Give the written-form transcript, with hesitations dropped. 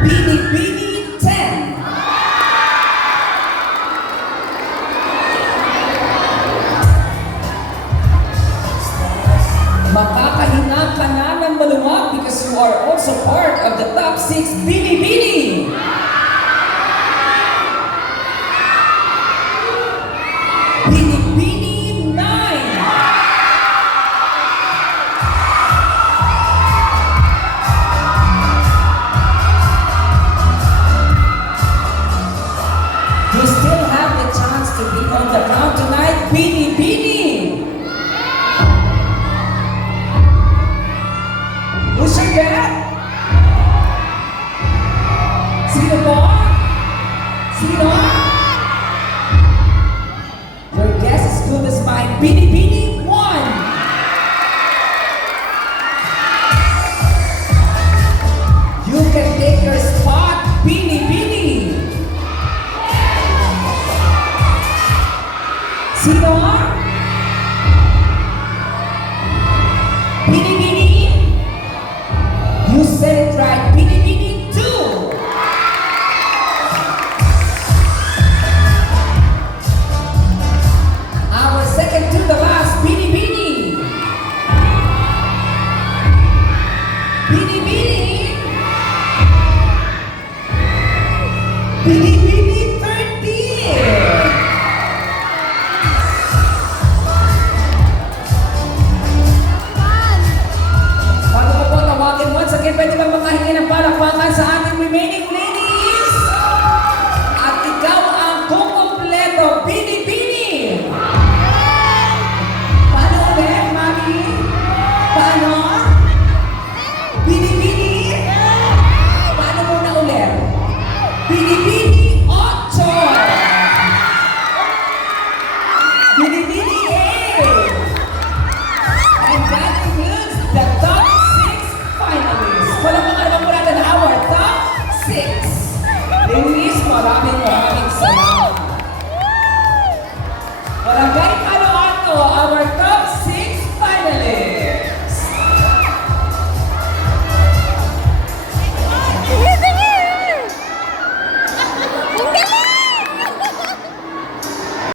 Bini 10. Makakahinga ka na ng maluwag because you are also part of the top 6 Bini. Bini 9. You still have the chance to be on the ground tonight, Bini. Who's your dad? Sino po? Sino? Your guess is good as mine. Bini 1. You can take your spot, Bini. Sino? Bini. You said it right. Bini 2. Our second to the last, Bini. Bini.